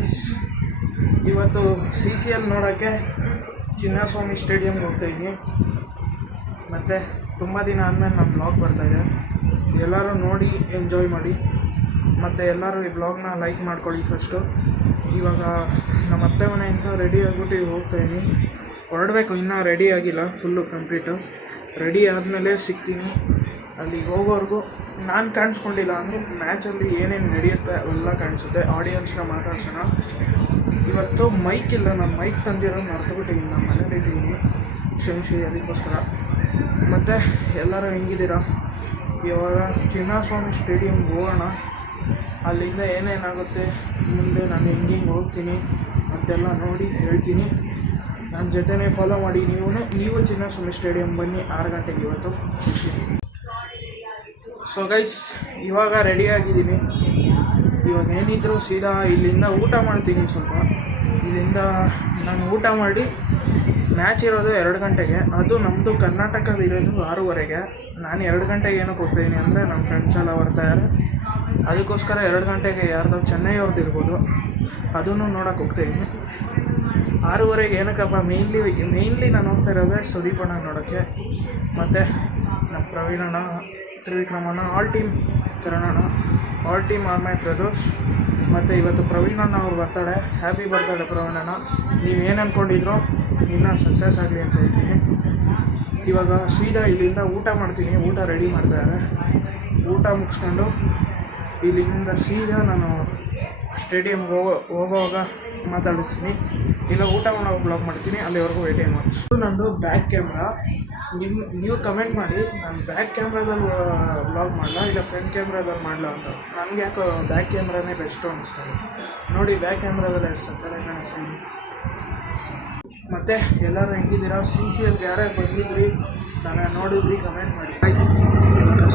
Guys, ಇವತ್ತು CCL ನೋಡೋಕ್ಕೆ ಚಿನ್ನಸ್ವಾಮಿ ಸ್ಟೇಡಿಯಮ್ಗೆ ಹೋಗ್ತಾಯಿದ್ದೀನಿ. ಮತ್ತು ತುಂಬ ದಿನ ಆದಮೇಲೆ ನಮ್ಮ ಬ್ಲಾಗ್ ಬರ್ತಾಯಿದೆ. ಎಲ್ಲರೂ ನೋಡಿ ಎಂಜಾಯ್ ಮಾಡಿ, ಮತ್ತು ಎಲ್ಲರೂ ಈ ಬ್ಲಾಗ್ನ ಲೈಕ್ ಮಾಡ್ಕೊಳ್ಳಿ. ಫಸ್ಟು ಇವಾಗ ನಮ್ಮ ಅತ್ತೆ ಮನೆಯಿಂದ ರೆಡಿ ಆಗಿಬಿಟ್ಟು ಹೋಗ್ತಾಯಿದ್ದೀನಿ. ಹೊರಡಬೇಕು, ಇನ್ನೂ ರೆಡಿ ಆಗಿಲ್ಲ, ಫುಲ್ಲು ಕಂಪ್ಲೀಟು. ರೆಡಿ ಆದಮೇಲೆ ಸಿಗ್ತೀನಿ. ಅಲ್ಲಿಗೆ ಹೋಗೋವರೆಗೂ ನಾನು ಕಾಣಿಸ್ಕೊಂಡಿಲ್ಲ ಅಂದರೂ ಮ್ಯಾಚಲ್ಲಿ ಏನೇನು ನಡೆಯುತ್ತೆ ಅವೆಲ್ಲ ಕಾಣಿಸುತ್ತೆ. ಆಡಿಯನ್ಸ್ನ ಮಾತಾಡ್ಸೋಣ. ಇವತ್ತು ಮೈಕ್ ಇಲ್ಲ, ನಾನು ಮೈಕ್ ತಂದಿರೋದು ಮರ್ತುಬಿಟ್ಟಿದ್ದೀನಿ, ನಾನು ಮನೇಲಿ ಇಟ್ಟಿದ್ದೀನಿ, ಕ್ಷಮಿಸಿ ಅದಕ್ಕೋಸ್ಕರ. ಮತ್ತು ಎಲ್ಲರೂ ಹೆಂಗಿದ್ದೀರಾ? ಇವಾಗ ಚಿನ್ನಸ್ವಾಮಿ ಸ್ಟೇಡಿಯಮ್ಗೆ ಹೋಗೋಣ. ಅಲ್ಲಿಂದ ಏನೇನಾಗುತ್ತೆ ಮುಂದೆ ನಾನು ಹೆಂಗೆ ಹೋಗ್ತೀನಿ ಅಂತೆಲ್ಲ ನೋಡಿ ಹೇಳ್ತೀನಿ. ನನ್ನ ಜೊತೆನೇ ಫಾಲೋ ಮಾಡಿ. ನೀವು ಚಿನ್ನಸ್ವಾಮಿ ಸ್ಟೇಡಿಯಮ್ ಬನ್ನಿ 6 ಗಂಟೆಗೆ ಇವತ್ತು ಸಿಗ್ತೀನಿ. ಸೊ ಗೈಸ್, ಇವಾಗ ರೆಡಿ ಆಗಿದ್ದೀನಿ. ಇವಾಗ ಏನಿದ್ರು ಸೀದಾ ಇಲ್ಲಿಂದ ಊಟ ಮಾಡ್ತೀನಿ. ಸ್ವಲ್ಪ ಇಲ್ಲಿಂದ ನಾನು ಊಟ ಮಾಡಿ, ಮ್ಯಾಚ್ ಇರೋದು 2 ಗಂಟೆಗೆ. ಅದು ನಮ್ಮದು ಕರ್ನಾಟಕದ ಇರೋದು 6:30ಗೆ. ನಾನು 2 ಗಂಟೆಗೆ ಏನಕ್ಕೆ ಹೋಗ್ತಾಯಿದ್ದೀನಿ ಅಂದರೆ ನಮ್ಮ ಫ್ರೆಂಡ್ಸ್ ಎಲ್ಲ ಬರ್ತಾಯಿದ್ದಾರೆ. ಅದಕ್ಕೋಸ್ಕರ 2 ಗಂಟೆಗೆ ಯಾರ್ದೋ ಚೆನ್ನೈ ಅವ್ರದ್ದು ಇರ್ಬೋದು, ಅದನ್ನು ನೋಡೋಕೆ ಹೋಗ್ತಾಯಿದ್ದೀನಿ. 6:30ಗೆ ಏನಕ್ಕಪ್ಪ, ಮೇಯ್ನ್ಲಿ ನಾನು ಹೋಗ್ತಾ ಇರೋದೇ ಸುದೀಪಣ್ಣ ನೋಡೋಕ್ಕೆ, ಮತ್ತು ನಮ್ಮ ಪ್ರವೀಣಣ್ಣ, ತ್ರಿವಿಕ್ರಮಣ್ಣ, ಆಲ್ ಟೀಮ್ ಕಿರಣಣ್ಣ, ಆಲ್ ಟೀಮ್ ಆರ್ಮೈ ಬ್ರದರ್ಸ್. ಮತ್ತು ಇವತ್ತು ಪ್ರವೀಣಣ್ಣ ಅವ್ರು ಬರ್ತಾಳೆ. ಹ್ಯಾಪಿ ಬರ್ತಾಳೆ ಪ್ರವೀಣಣ್ಣ. ನೀವೇನು ಅಂದ್ಕೊಂಡಿದ್ರು ಇನ್ನೂ ಸಕ್ಸಸ್ ಆಗಲಿ ಅಂತ ಹೇಳ್ತೀನಿ. ಇವಾಗ ಸೀದಾ ಇಲ್ಲಿಂದ ಊಟ ಮಾಡ್ತೀನಿ. ಊಟ ರೆಡಿ ಮಾಡ್ತಾಯಿದ್ದಾರೆ. ಊಟ ಮುಗಿಸ್ಕೊಂಡು ಇಲ್ಲಿಂದ ಸೀದಾ ನಾನು ಸ್ಟೇಡಿಯಮ್ಗೆ ಹೋಗೋವಾಗ ಮಾತಾಡಿಸ್ತೀನಿ, ಇಲ್ಲ ಊಟ ಮಾಡೋ ಬ್ಲಾಗ್ ಮಾಡ್ತೀನಿ. ಅಲ್ಲಿವರೆಗೂ ವೇಟಿಂಗ್ ಮಾಡಿ. ನಂದು ಬ್ಯಾಕ್ ಕ್ಯಾಮ್ರಾ. ನೀವು ಕಮೆಂಟ್ ಮಾಡಿ, ನಾನು ಬ್ಯಾಕ್ ಕ್ಯಾಮ್ರಾದಲ್ಲಿ ವ್ಲಾಗ್ ಮಾಡಲ ಇಲ್ಲ ಫ್ರಂಟ್ ಕ್ಯಾಮ್ರಾದಲ್ಲಿ ಮಾಡಲ ಅಂತ. ನನಗೆ ಯಾಕೋ ಬ್ಯಾಕ್ ಕ್ಯಾಮ್ರಾನೇ ಬೆಸ್ಟು ಅನಿಸ್ತದೆ. ನೋಡಿ, ಬ್ಯಾಕ್ ಕ್ಯಾಮ್ರಾದಲ್ಲಿ ಎಷ್ಟು ಕಡೆ ಕಾಣಿಸ್ತೀನಿ. ಮತ್ತು ಎಲ್ಲರೂ ಹೆಂಗಿದ್ದೀರಾ? CCLಗೆ ಯಾರ್ಯಾರು ಬಂದಿದ್ರಿ, ನಾನು ನೋಡಿದ್ರಿ, ಕಮೆಂಟ್ ಮಾಡಿ.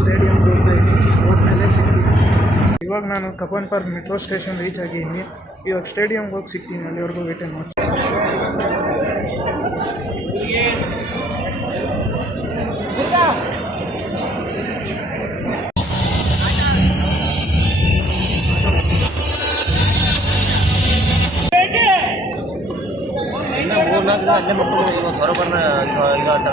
ಸ್ಟೇಡಿಯಮ್ಗೆ ಹೋಗ್ತಾಯಿದ್ದೀನಿ, ಹೋದ್ಮೇಲೆ ಸಿಗ್ತೀನಿ. ಇವಾಗ ನಾನು Cubbon park metro station reach ಆಗಿದ್ದೀನಿ. ಇವಾಗ ಸ್ಟೇಡಿಯಮ್ಗೆ ಹೋಗಿ ಸಿಗ್ತೀನಿ. ಅಲ್ಲಿವರೆಗೂ ವೇಟಿಂಗ್ ಮಾಡಿ. ಅಲ್ಲೇ ಮಕ್ಕಳು ಇವತ್ತು ಹೊರಬರ್ನ ಇದಾಟ.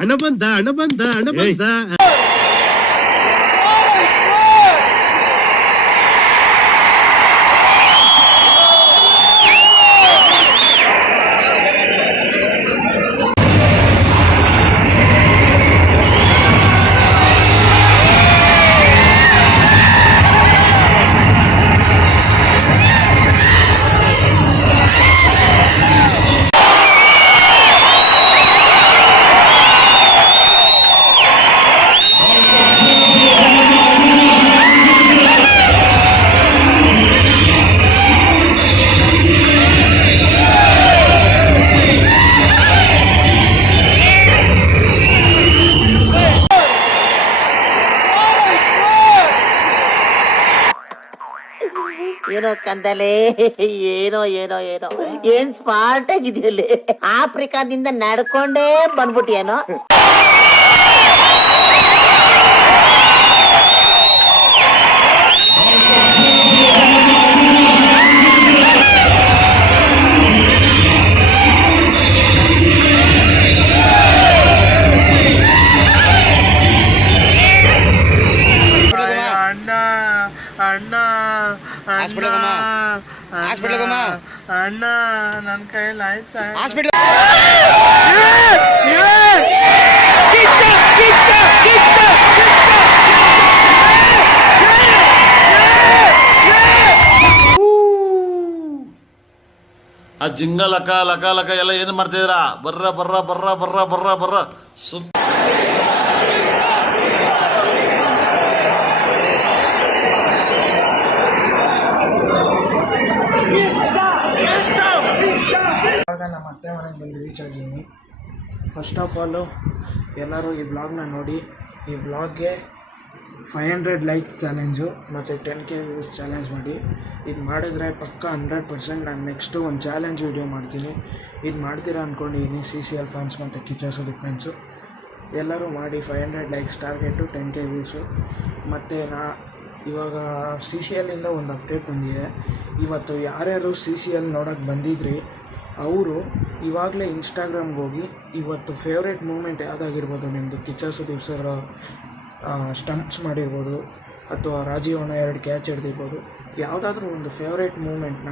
ಹಣ ಬಂದ ಹಣ ಬಂದ ಹಣ ಬಂದ. ಏನೋ ಕಂದಲೆ, ಏನೋ ಏನೋ ಏನೋ ಏನ್ ಸ್ಮಾರ್ಟ್ ಆಗಿದೆಯಲ್ಲಿ. ಆಫ್ರಿಕಾದಿಂದ ನಡ್ಕೊಂಡೇ ಬಂದ್ಬಿಟ್ಟಿಯೇನೋ. ಅಣ್ಣ ಅಣ್ಣ ಅಣ್ಣ ನನ್ನ ಕೈಯಲ್ಲಿ ಆಯ್ತಾ ಆ ಜಿಂಗ ಲಕ ಲಕ ಲಕ ಎಲ್ಲ ಏನು ಮಾಡ್ತಿದ್ದೀರಾ? ಬರ್ರ ಬರ್ರ ಬರ್ರ ಬರ್ರ ಬರ್ರ ಬರ್ರ ಸುಮ್ ಇವಾಗ ನಮ್ಮ ಅತ್ತೆ ಮನೆಗೆ ಬಂದು ರೀಚ್ ಆಗಿದ್ದೀನಿ. ಫಸ್ಟ್ ಆಫ್ ಆಲು ಎಲ್ಲರೂ ಈ ಬ್ಲಾಗ್ನ ನೋಡಿ. ಈ ಬ್ಲಾಗ್ಗೆ 500 ಲೈಕ್ ಚಾಲೆಂಜು ಮತ್ತು 10K ವ್ಯೂಸ್ ಚಾಲೆಂಜ್ ಮಾಡಿ. ಇದು ಮಾಡಿದ್ರೆ ಪಕ್ಕ 100% ನಾನು ನೆಕ್ಸ್ಟು ಒಂದು ಚಾಲೆಂಜ್ ವೀಡಿಯೋ ಮಾಡ್ತೀನಿ. ಇದು ಮಾಡ್ತೀರಾ ಅಂದ್ಕೊಂಡಿದ್ದೀನಿ. CCL ಫ್ಯಾನ್ಸ್ ಮತ್ತು ಕಿಚ್ಚ ಸುದೀಪ್ ಫ್ಯಾನ್ಸು ಎಲ್ಲರೂ ಮಾಡಿ. 500 ಲೈಕ್ಸ್ ಟಾರ್ಗೆಟು, 10K ವ್ಯೂಸು. ಮತ್ತು ಇವಾಗ CCLಯಿಂದ ಒಂದು ಅಪ್ಡೇಟ್ ಬಂದಿದೆ. ಇವತ್ತು ಯಾರ್ಯಾರು CCL ನೋಡೋಕ್ಕೆ ಬಂದಿದ್ರಿ ಅವರು ಇವಾಗಲೇ ಇನ್ಸ್ಟಾಗ್ರಾಮ್ಗೆ ಹೋಗಿ ಇವತ್ತು ಫೇವ್ರೇಟ್ ಮೂಮೆಂಟ್ ಯಾವುದಾಗಿರ್ಬೋದು ನಿಮ್ಮದು, ಕಿಚ್ಚ ಸುದೀಪ್ ಸರ್ ಸ್ಟಂಪ್ಸ್ ಮಾಡಿರ್ಬೋದು ಅಥವಾ ರಾಜೀವಣ್ಣ 2 ಕ್ಯಾಚ್ ಹಿಡ್ದಿರ್ಬೋದು, ಯಾವುದಾದ್ರೂ ಒಂದು ಫೇವ್ರೇಟ್ ಮೂಮೆಂಟ್ನ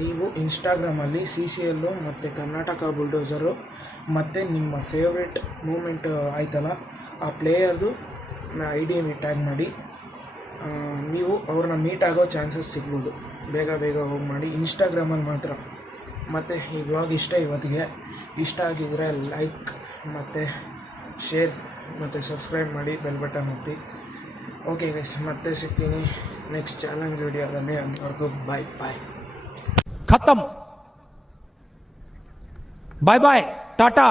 ನೀವು ಇನ್ಸ್ಟಾಗ್ರಾಮಲ್ಲಿ CCL ಮತ್ತು ಕರ್ನಾಟಕ ಬುಲ್ಡೋಸರು ಮತ್ತು ನಿಮ್ಮ ಫೇವ್ರೇಟ್ ಮೂಮೆಂಟ್ ಆಯ್ತಲ್ಲ ಆ ಪ್ಲೇಯರ್ದು ID ಟ್ಯಾಗ್ ಮಾಡಿ. ನೀವು ಅವ್ರನ್ನ ಮೀಟ್ ಆಗೋ ಚಾನ್ಸಸ್ ಸಿಗ್ಬೋದು. ಬೇಗ ಹೋಗಿ ಮಾಡಿ ಇನ್ಸ್ಟಾಗ್ರಾಮಲ್ಲಿ ಮಾತ್ರ. ಮತ್ತು ಈ ವ್ಲಾಗ್ ಇವತ್ತಿಗೆ ಇಷ್ಟ ಆಗಿದ್ರೆ ಲೈಕ್ ಮತ್ತು ಶೇರ್ ಮತ್ತು ಸಬ್ಸ್ಕ್ರೈಬ್ ಮಾಡಿ, ಬೆಲ್ ಬಟನ್ ಒತ್ತಿ. ಓಕೆ ಗೈಸ್, ಮತ್ತೆ ಸಿಗ್ತೀನಿ ನೆಕ್ಸ್ಟ್ ಚಾಲೆಂಜ್ ವಿಡಿಯೋದಲ್ಲಿ. ಅಂతవరకు ಬಾಯ್ ಬಾಯ್. खत्म. Bye bye Tata.